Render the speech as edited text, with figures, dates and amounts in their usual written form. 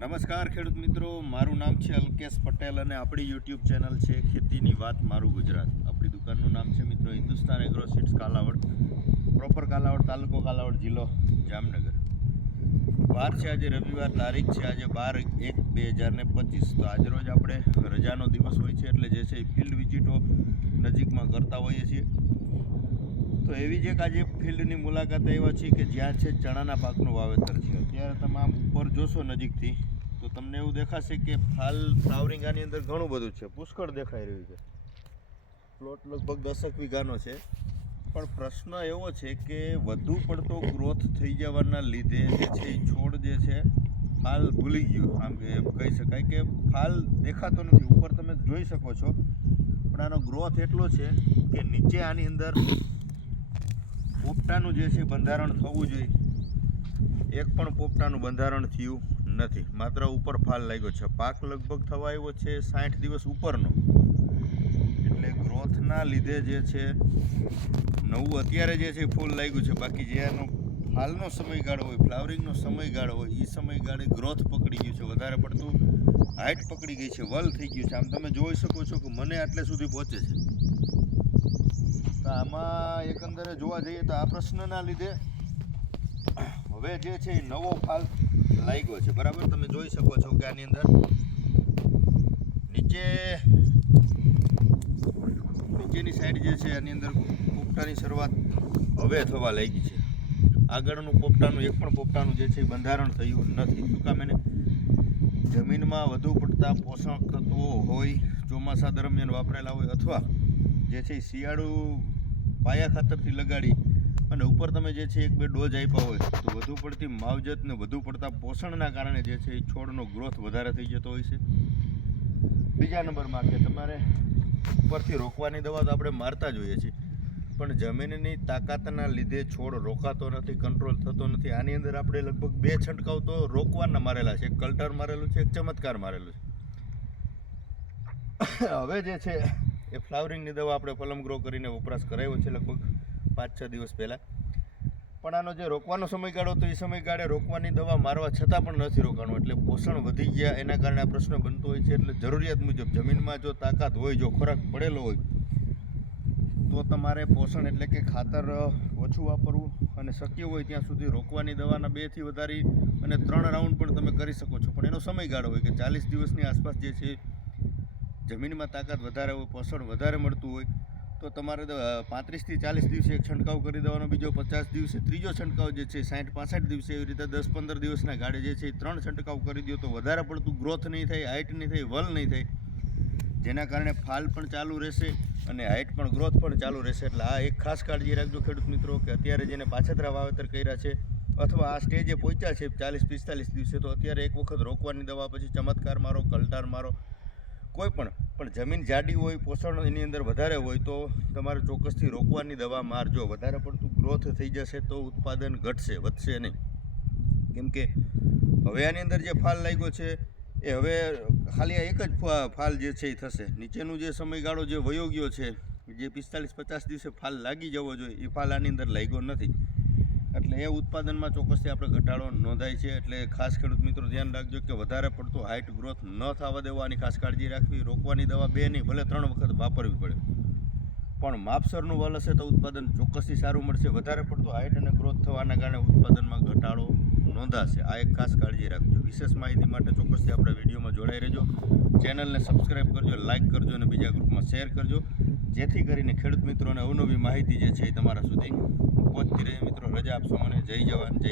નમસ્કાર ખેડૂત મિત્રો, મારું નામ છે અલ્કેશ પટેલ અને આપણી યુટ્યુબ ચેનલ છે ખેતીની વાત મારું ગુજરાત. આપણી દુકાનનું નામ છે મિત્રો Hindustan Agro Seeds Kalavad, proper Kalavad, તાલુકો કાલાવડ, જિલ્લો જામનગર. વાર છે આજે રવિવાર, તારીખ છે આજે 12/1/2025. તો આજરોજ આપણે રજાનો દિવસ હોય છે એટલે જે છે એ ફિલ્ડ વિઝિટો નજીકમાં કરતા હોઈએ છીએ. તો એવી જ એક આજે ફિલ્ડની મુલાકાત આવ્યા છીએ કે જ્યાં છે ચણાના પાકનું વાવેતર છે. અત્યારે તમે આમ ઉપર જોશો નજીકથી તો તમને એવું દેખાશે કે ફ્લાવરિંગ આની અંદર ઘણું બધું છે, પુષ્કળ દેખાઈ રહ્યું છે. પ્લોટ લગભગ 10 વીઘાનો છે, પણ પ્રશ્ન એવો છે કે વધુ પડતો ગ્રોથ થઈ જવાના લીધે જે છે એ છોડ જે છે ફાલ ભૂલી ગયો, આમ કહી શકાય કે ફાલ દેખાતો નથી. ઉપર તમે જોઈ શકો છો, પણ આનો ગ્રોથ એટલો છે કે નીચે આની અંદર પોપટાનું જે છે બંધારણ થવું જોઈએ, એક પણ પોપટાનું બંધારણ થયું નથી, માત્ર ઉપર ફાલ લાગ્યો છે. પાક લગભગ થવા આવ્યો છે 60 દિવસ ઉપરનો, એટલે ગ્રોથના લીધે જે છે નવું અત્યારે જે છે ફૂલ લાગ્યું છે. બાકી જે એનો ફાલનો સમયગાળો હોય, ફ્લાવરિંગનો સમયગાળો હોય, એ સમયગાળે ગ્રોથ પકડી ગયું છે, વધારે પડતું હાઇટ પકડી ગઈ છે, વલ થઈ ગયું છે. આમ તમે જોઈ શકો છો કે મને આટલે સુધી પહોંચે છે. તો આમાં એકંદરે જોવા જઈએ તો આ પ્રશ્નના લીધે હવે જે છે એ નવો ફાલ લાગ્યો છે. બરાબર, તમે જોઈ શકો છો કે આની અંદર નીચેની સાઈડ જે છે આની અંદર પોપટાની શરૂઆત હવે થવા લાગી છે. આગળનું પોપટાનું એક પણ પોપટાનું જે છે બંધારણ થયું નથી. શું કામ? એને જમીનમાં વધુ પડતા પોષક તત્વો હોય, ચોમાસા દરમિયાન વાપરેલા હોય, અથવા જે છે એ શિયાળુ પાયા ખાતરથી લગાડી અને ઉપર તમે જે છે 1-2 ડોઝ આપ્યા હોય તો વધુ પડતી માવજત ને વધુ પડતા પોષણના કારણે જે છે એ છોડનો ગ્રોથ વધારે થઈ જતો હોય છે. બીજા નંબરમાં કે તમારે ઉપરથી રોકવાની દવા તો આપણે મારતા જોઈએ છીએ, પણ જમીનની તાકાતના લીધે છોડ રોકાતો નથી, કંટ્રોલ થતો નથી. આની અંદર આપણે લગભગ 2 છંટકાવ તો રોકવાના મારેલા છે, એક કલ્ટર મારેલું છે, એક ચમત્કાર મારેલું છે. હવે જે છે એ ફ્લાવરિંગની દવા આપણે પલમ ગ્રો કરીને વપરાશ કરાવ્યો છે લગભગ 5-6 દિવસ પહેલાં. પણ આનો જે રોકવાનો સમયગાળો હતો એ સમયગાળે રોકવાની દવા મારવા છતાં પણ નથી રોકાણું, એટલે પોષણ વધી ગયા, એના કારણે આ પ્રશ્ન બનતો હોય છે. એટલે જરૂરિયાત મુજબ જમીનમાં જો તાકાત હોય, જો ખોરાક પડેલો હોય તો તમારે પોષણ એટલે કે ખાતર ઓછું વાપરવું, અને શક્ય હોય ત્યાં સુધી રોકવાની દવાના 2 થી વધારી અને 3 રાઉન્ડ પણ તમે કરી શકો છો. પણ એનો સમયગાળો હોય કે 40 દિવસની આસપાસ જે છે જમીનમાં તાકાત વધારે હોય, પોષણ વધારે મળતું હોય તો તમારે 35 થી 40 દિવસે એક છંટકાવ કરી દેવાનો, બીજો 50 દિવસે ત્રીજો છંટકાવ જે છે 60-65 દિવસે, એવી રીતે 10-15 દિવસના ગાળે જે છે એ 3 છંટકાવ કરી દો તો વધારે પડતું ગ્રોથ નહીં થાય, હાઇટ નહીં થાય, વલ નહીં થાય, જેના કારણે ફાલ પણ ચાલુ રહેશે અને હાઇટ પણ, ગ્રોથ પણ ચાલુ રહેશે. એટલે આ એક ખાસ કાળજી રાખજો ખેડૂત મિત્રો કે અત્યારે જેને પાછતરા વાવેતર કર્યા છે અથવા આ સ્ટેજે પહોંચ્યા છે 40-45 દિવસે, તો અત્યારે એક વખત રોકવાની દવા, પછી ચમત્કાર મારો, કલ્ટાર મારો, કોઈ પણ જમીન જાડી હોય, પોષણ એની અંદર વધારે હોય તો તમારે ચોક્કસથી રોકવાની દવા મારજો. વધારે પડતું ગ્રોથ થઈ જશે તો ઉત્પાદન ઘટશે, વધશે નહીં. કેમ કે હવે આની અંદર જે ફાલ લાગ્યો છે એ હવે ખાલી આ એક જ ફાલ જે છે એ થશે. નીચેનું જે સમયગાળો જે વયો ગયો છે, જે 45-50 દિવસે ફાલ લાગી જવો જોઈએ, એ ફાલ આની અંદર લાગ્યો નથી, એટલે એ ઉત્પાદનમાં ચોક્કસથી આપણે ઘટાડો નોંધાય છે. એટલે ખાસ ખેડૂત મિત્રો ધ્યાન રાખજો કે વધારે પડતું હાઇટ ગ્રોથ ન થવા દેવાની ખાસ કાળજી રાખવી. રોકવાની દવા 2 નહીં, ભલે 3 વખત વાપરવી પડે, પણ માપસરનું વલ હશે તો ઉત્પાદન ચોક્કસથી સારું મળશે. વધારે પડતું હાઇટ અને ગ્રોથ થવાના કારણે ઉત્પાદનમાં ઘટાડો નોંધાશે. આ એક ખાસ કાળજી રાખજો. વિશેષ માહિતી માટે ચોક્કસથી આપણે વિડીયોમાં જોડાઈ રહેજો. ચેનલને સબસ્ક્રાઈબ કરજો, લાઇક કરજો અને બીજા ગ્રુપમાં શેર કરજો, જેથી કરીને ખેડૂત મિત્રોને અવનવી માહિતી જે છે એ તમારા સુધી પહોંચતી રહે. મિત્રો રજા આપશો મને. જય જવાન, જય